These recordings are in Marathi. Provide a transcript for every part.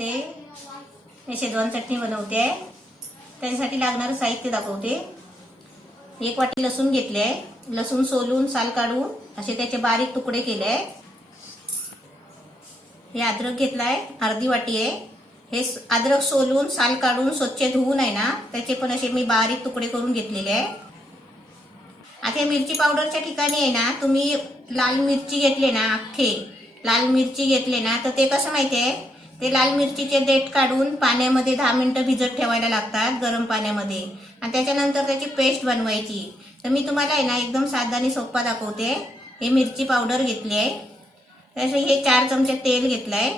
नमस्ते, मी शेजवान चटणी बनवते आहे. त्याच्यासाठी लागणारं साहित्य दाखवते. 1 वाटी लसूण घेतले आहे. लसूण सोलून साल काढून असे त्याचे बारीक तुकडे केले आहे. हे अद्रक घेतलाय, अर्धी वाटी आहे. हे अद्रक सोलून साल काढून स्वच्छ धुवून आहे ना, त्याचे पण असे मी बारीक तुकडे करून घेतलेले आहे. आता मिरची पावडरच्या ठिकाणी आहे ना, तुम्ही लाल मिरची घेतले ना, अख्खे लाल मिरची घेतले ना, तर ते कसं माहितीये, ते लाल मिरचीचे देठ काढून पाण्यामध्ये 10 मिनिटं भिजत ठेवायला लागतात, गरम पाण्यामध्ये. आणि त्याच्यानंतर त्याची पेस्ट बनवायची. तर मी तुम्हाला आहे ना एकदम साधा आणि सोपा दाखवते. हे मिरची पावडर घेतली आहे. तसे हे 4 चमचे तेल घेतलंय.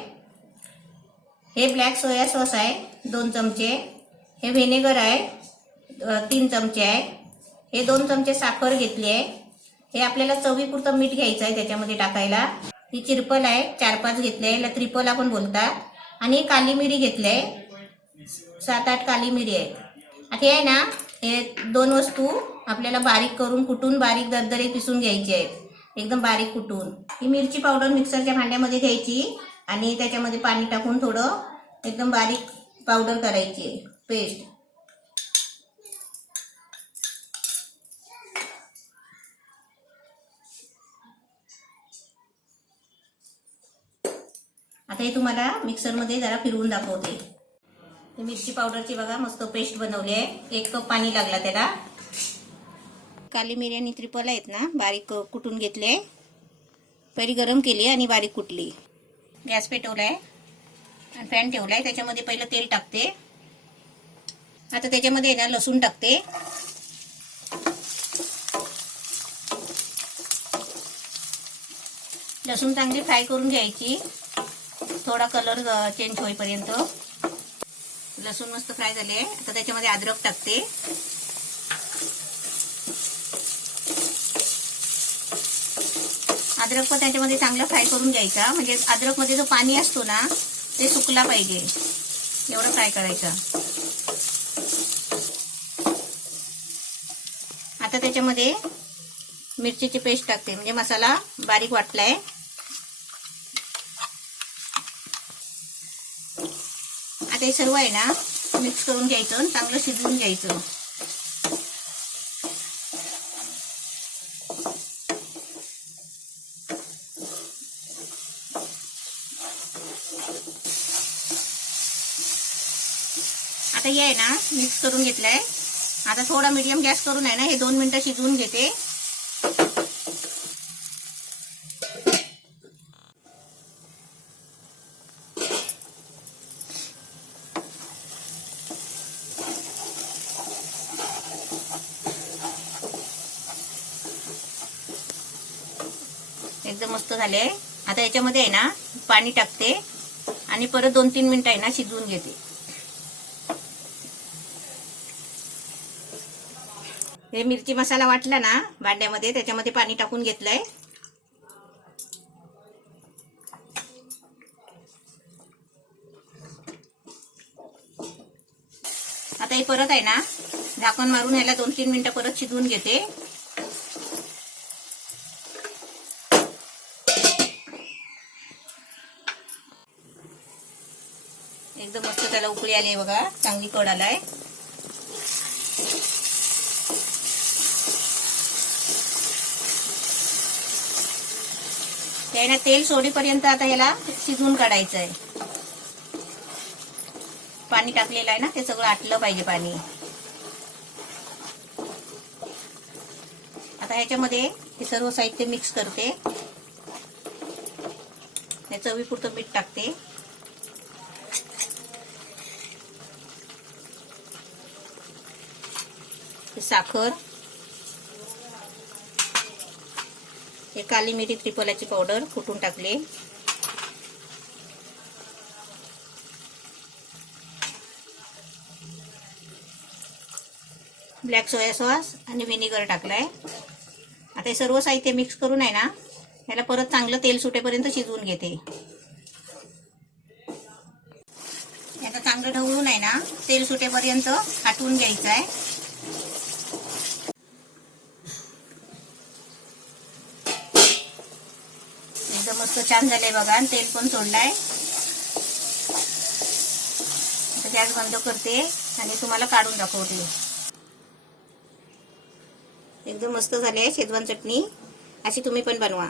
हे ब्लॅक सोया सॉस आहे 2 चमचे. हे व्हिनेगर आहे 3 चमचे आहे. हे 2 चमचे साखर घेतली आहे. हे आपल्याला चवीपुरतं मीठ घ्यायचं आहे त्याच्यामध्ये टाकायला. ही चिरपल आहे 4-5 घेतले आहे, याला त्रिपल आपण बोलतात. आणि काली मिरी घेतली आहे 7-8 काली मिरी आहे. आता हे आहे ना, हे 2 वस्तू आपल्याला बारीक करून कुटून बारीक दरदरे पिसून घ्यायचे आहेत, एकदम बारीक कुटून. ही मिरची पावडर मिक्सरच्या भांड्यामध्ये घ्यायची आणि त्याच्यामध्ये पाणी टाकून थोडं एकदम बारीक पावडर करायची पेस्ट. आता हे तुम्हाला मिक्सरमध्ये जरा फिरवून दाखवते. मिरची पावडरची बघा मस्त पेस्ट बनवली आहे. 1 कप पाणी लागला त्याला. काली मिरी आणि त्रिफला आहेत ना, बारीक कुटून घेतले. पहिली गरम केली आणि बारीक कुटली. गॅस पेटवलाय आणि पॅन ठेवलाय. त्याच्यामध्ये पहिलं तेल टाकते. आता त्याच्यामध्ये ना लसूण टाकते. लसूण चांगली फ्राय करून घ्यायची, थोडा कलर चेंज होईपर्यंत. लसूण मस्त फ्राय झाले. आता त्याच्यामध्ये अद्रक टाकते. अद्रक पण त्याच्यामध्ये चांगला फ्राय करून घ्यायचा, म्हणजे अद्रक मध्ये जो पाणी असतो ना ते सुकला पाहिजे, एवढं फ्राय करायचं. आता त्याच्यामध्ये मिरचीची पेस्ट टाकते, म्हणजे मसाला बारीक वाटलाय. आता हे सर्व आहे ना मिक्स करून घ्यायचं आणि चांगलं शिजवून घ्यायचं. आता हे आहे ना मिक्स करून घेतलंय. आता थोडा मीडियम गॅस करून आहे ना हे 2 मिनिटं शिजवून घेते. एकदम मस्त झाले. आता याच्यामध्ये आहे ना पाणी टाकते आणि परत 2-3 मिनिटं आहे ना शिजवून घेते. हे मिरची मसाला वाटला ना भांड्यामध्ये, त्याच्यामध्ये पाणी टाकून घेतलंय. आता हे परत आहे ना झाकण मारून ह्याला 2-3 मिनिटं परत शिजवून घेते. एकदम मस्त त्याला उकळी आली बघा, चांगली कड आलाय. त्याने तेल सोडीपर्यंत आता याला शिजवून काढायचं आहे. पाणी टाकलेलं आहे ना ते सगळं आटलं पाहिजे पाणी. आता ह्याच्यामध्ये हे सर्व साहित्य मिक्स करते. चवीपुरतं मीठ टाकते. साखर, हे काली मिरी त्रिफलाची पावडर कुटून टाकले. ब्लॅक सोया सॉस आणि व्हिनेगर टाकलाय. आता हे सर्व साहित्य मिक्स करून आहे ना याला परत चांगलं तेल सुटेपर्यंत शिजवून घेते. आता चांगलं ढवळून आहे ना तेल सुटेपर्यंत आटवून घ्यायचं आहे. एकदम मस्त छान झालंय बघा, तेल पण सोडलाय. गॅस बंद करते आणि तुम्हाला काढून दाखवते. एकदम मस्त झाली आहे शेजवान चटणी. अशी तुम्ही पण बनवा.